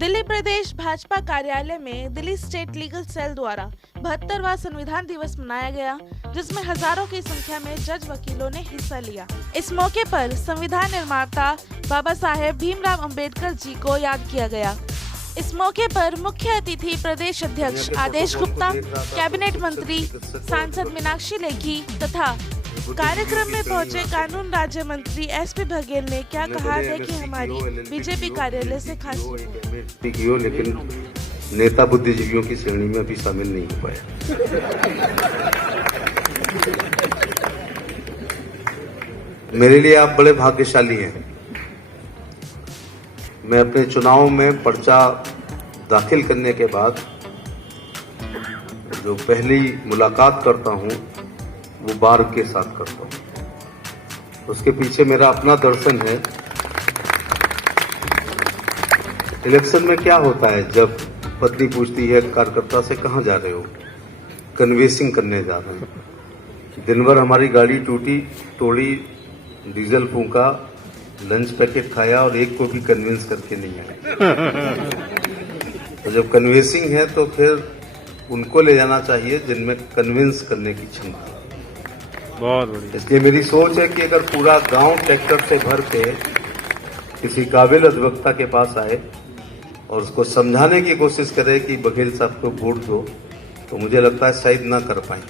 दिल्ली प्रदेश भाजपा कार्यालय में Delhi state legal cell द्वारा 72वां संविधान दिवस मनाया गया, जिसमें हजारों की संख्या में जज वकीलों ने हिस्सा लिया। इस मौके पर संविधान निर्माता बाबा साहेब भीमराव अंबेडकर जी को याद किया गया। इस मौके पर मुख्य अतिथि प्रदेश अध्यक्ष आदेश गुप्ता, कैबिनेट मंत्री सांसद मीनाक्षी लेखी तथा कार्यक्रम में पहुंचे कानून राज्य मंत्री एसपी बघेल ने क्या कहा है कि हमारी बीजेपी कार्यालय से खास लेकिन नेता बुद्धिजीवियों की श्रेणी में अभी शामिल नहीं हो पाया। मेरे लिए आप बड़े भाग्यशाली हैं। मैं अपने चुनाव में पर्चा दाखिल करने के बाद जो पहली मुलाकात करता हूं वो बार के साथ करता हूं। उसके पीछे मेरा अपना दर्शन है। इलेक्शन में क्या होता है, जब पत्नी पूछती है कार्यकर्ता से कहां जा रहे हो, कन्वेंसिंग करने जा रहे हैं। दिन भर हमारी गाड़ी टूटी तोड़ी, डीजल फूंका, लंच पैकेट खाया और एक को भी कन्विंस करके नहीं आया। तो जब कन्वेंसिंग है तो फिर उनको ले जाना चाहिए जिनमें कन्विंस करने की क्षमता है। बहुत बढ़िया। इसलिए मेरी सोच है कि अगर पूरा गांव ट्रैक्टर से भर के किसी काबिल अधिवक्ता के पास आए और उसको समझाने की कोशिश करे कि बघेल साहब को वोट दो, तो मुझे लगता है शायद ना कर पाए।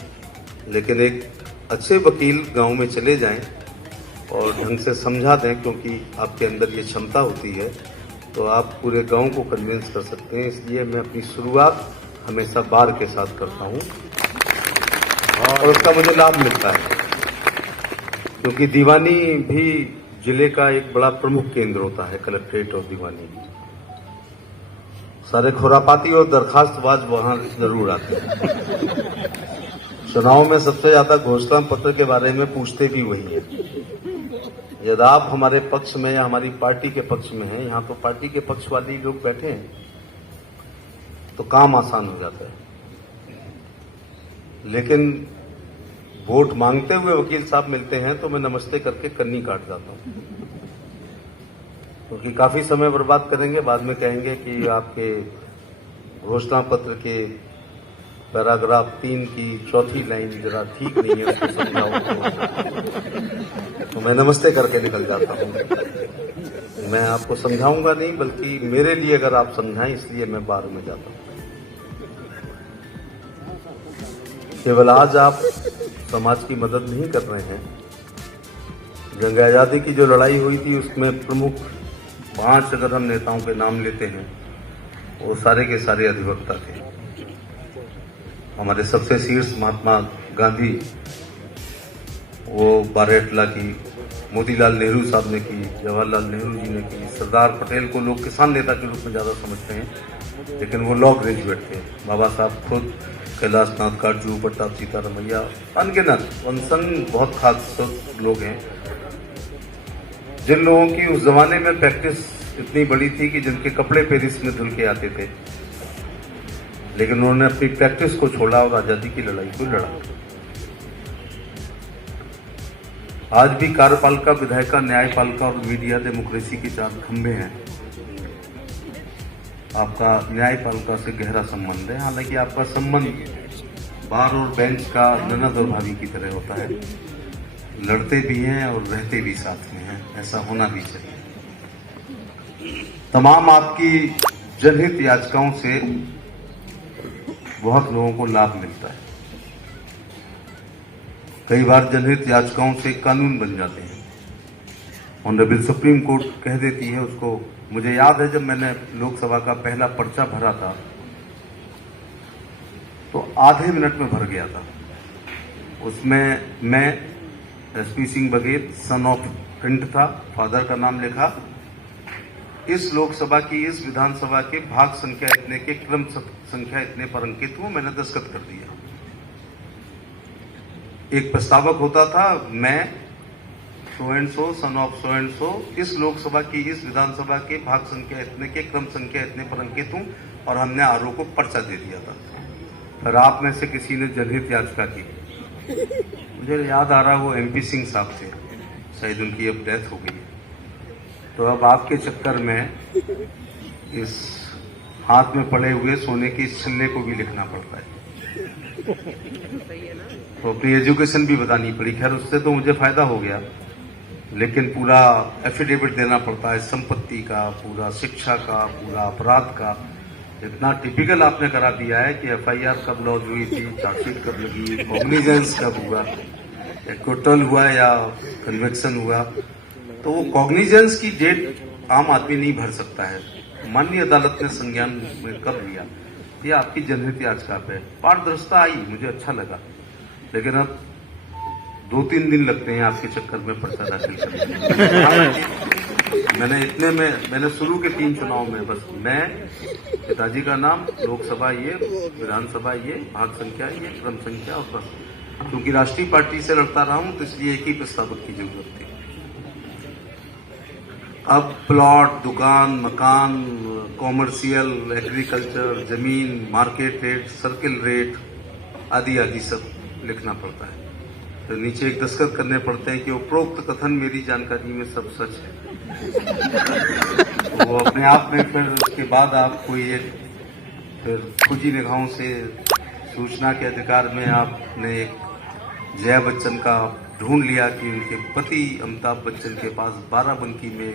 लेकिन एक अच्छे वकील गांव में चले जाएं और ढंग से समझा दें, क्योंकि आपके अंदर ये क्षमता होती है, तो आप पूरे गांव को कन्विंस कर सकते हैं। इसलिए मैं अपनी शुरुआत हमेशा बार के साथ करता हूं और उसका मुझे लाभ मिलता है, क्योंकि दीवानी भी जिले का एक बड़ा प्रमुख केंद्र होता है। कलेक्ट्रेट और दीवानी, सारे खुरापाती और दरखास्तबाज वहां जरूर आते हैं। चुनाव में सबसे ज्यादा घोषणा पत्र के बारे में पूछते भी वही है। यदि आप हमारे पक्ष में या हमारी पार्टी के पक्ष में हैं, यहाँ तो पार्टी के पक्ष वाले लोग बैठे हैं, तो काम आसान हो जाता है। लेकिन वोट मांगते हुए वकील साहब मिलते हैं तो मैं नमस्ते करके कन्नी काट जाता हूं, क्योंकि काफी समय बर्बाद करेंगे। बाद में कहेंगे कि आपके घोषणा पत्र के पैराग्राफ 3 की चौथी लाइन जरा ठीक नहीं है, उसको समझाओ। तो मैं नमस्ते करके निकल जाता हूं। मैं आपको समझाऊंगा नहीं, बल्कि मेरे लिए अगर आप समझाएं, इसलिए मैं बार में जाता हूं। केवल आज आप समाज की मदद नहीं कर रहे हैं। जंग आजादी की जो लड़ाई हुई थी, उसमें प्रमुख 5 अगर हम नेताओं के नाम लेते हैं, वो सारे के सारे अधिवक्ता थे। हमारे सबसे शीर्ष महात्मा गांधी, वो बारेटला की, मोतीलाल नेहरू साहब ने की, जवाहरलाल नेहरू जी ने की। सरदार पटेल को लोग किसान नेता के रूप में ज्यादा समझते हैं, लेकिन वो लॉ ग्रेजुएट थे। बाबा साहब खुद, कैलाशनाथ काटजू, पट्टाभ सीतारमैया, अनगिनत वंशन बहुत खास लोग हैं, जिन लोगों की उस जमाने में प्रैक्टिस इतनी बड़ी थी कि जिनके कपड़े पेरिस में धुल के आते थे, लेकिन उन्होंने अपनी प्रैक्टिस को छोड़ा और आजादी की लड़ाई को लड़ा। आज भी कार्यपालिका, विधायिका, न्यायपालिका और मीडिया डेमोक्रेसी के 4 खंभे हैं। आपका न्यायपालिका से गहरा संबंध है, हालांकि आपका संबंध बार और बेंच का ननद और भाभी की तरह होता है। लड़ते भी हैं और रहते भी साथ में हैं, ऐसा होना भी चाहिए। तमाम आपकी जनहित याचिकाओं से बहुत लोगों को लाभ मिलता है। कई बार जनहित याचिकाओं से कानून बन जाते हैं। ऑनरेबल सुप्रीम कोर्ट कह देती है उसको। मुझे याद है, जब मैंने लोकसभा का पहला पर्चा भरा था तो आधे मिनट में भर गया था। उसमें मैं SP Singh Baghel, son of print था, फादर का नाम लिखा, इस लोकसभा की, इस विधानसभा के भाग संख्या इतने के, क्रम संख्या इतने पर अंकित हूं, मैंने दस्तखत कर दिया। एक प्रस्तावक होता था, मैं so and so, son of so and so, इस लोकसभा की, इस विधानसभा के भाग संख्या इतने के, क्रम संख्या इतने पर अंकित हूं, और हमने आरओ को पर्चा दे दिया था। फिर आप में से किसी ने जनहित याचिका की। मुझे याद आ रहा वो एमपी सिंह साहब थे, शायद उनकी अब डेथ हो गई है। तो अब आपके चक्कर में इस हाथ में पड़े हुए सोने की सिल्ले को भी लिखना पड़ता है, तो अपनी एजुकेशन भी बतानी पड़ी। खैर उससे तो मुझे फायदा हो गया, लेकिन पूरा एफिडेविट देना पड़ता है संपत्ति का, पूरा शिक्षा का, पूरा अपराध का। इतना टिपिकल आपने करा दिया है कि एफआईआर कब लॉन्च हुई थी, चार्जशीट कब लगी, कॉग्निजेंस कब हुआ, एक्विटल हुआ या कन्विक्शन हुआ, तो वो कॉग्निजेंस की डेट आम आदमी नहीं भर सकता है। माननीय अदालत ने संज्ञान में कब लिया, ये आपकी जनहित याचिका पे पारदर्शिता आई, मुझे अच्छा लगा। लेकिन अब 2-3 दिन लगते हैं आपके चक्कर में पर्चा दाखिल करने। मैंने शुरू के 3 चुनाव में बस मैं, पिताजी का नाम, लोकसभा ये, विधानसभा ये, भाग संख्या ये, क्रम संख्या, और बस क्योंकि राष्ट्रीय पार्टी से लड़ता रहा हूं तो इसलिए एक ही प्रस्तावक की जरूरत थी। अब प्लॉट, दुकान, मकान, कॉमर्शियल, एग्रीकल्चर, जमीन, मार्केट रेट, सर्किल रेट आदि आदि सब लिखना पड़ता है। तो नीचे एक दस्तखत करने पड़ते हैं कि उपरोक्त कथन मेरी जानकारी में सब सच है। तो वो अपने आप में फिर उसके बाद आप कोई एक फिर खुजी निगाहों से सूचना के अधिकार में आपने एक जया बच्चन का ढूंढ लिया कि उनके पति अमिताभ बच्चन के पास 12 में,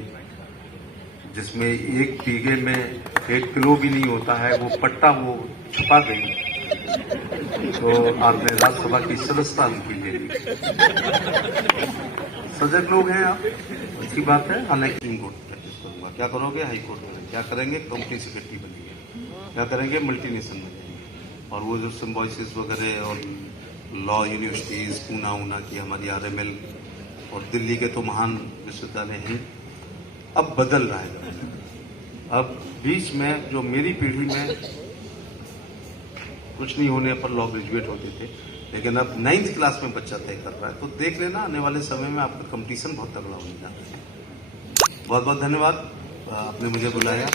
जिसमें 1 बीघे में 1 किलो भी नहीं होता है, वो पट्टा वो छुपा गई, तो आपने राज्यसभा की सदस्यता उनकी ले ली। सजग लोग हैं आप, अच्छी बात है। हालांकि सुप्रीम कोर्ट प्रैक्टिस करूंगा। क्या करोगे? हाई कोर्ट में क्या करेंगे? कंपनी सेक्रेटरी बनेंगे, क्या करेंगे? मल्टीनेशनल बनेंगे। और वो जो सिम्बॉयसिस वगैरह और लॉ यूनिवर्सिटीज पूना ऊना की हमारी RML और दिल्ली के तो महान विश्वविद्यालय हैं, अब बदल रहा है। अब बीच में जो मेरी पीढ़ी में कुछ नहीं होने पर लॉ ग्रेजुएट होते थे, लेकिन अब 9th क्लास में बच्चा तय कर रहा है, तो देख लेना आने वाले समय में आपका कंपटीशन बहुत तगड़ा होने जा रहा है। बहुत बहुत धन्यवाद, आपने मुझे बुलाया।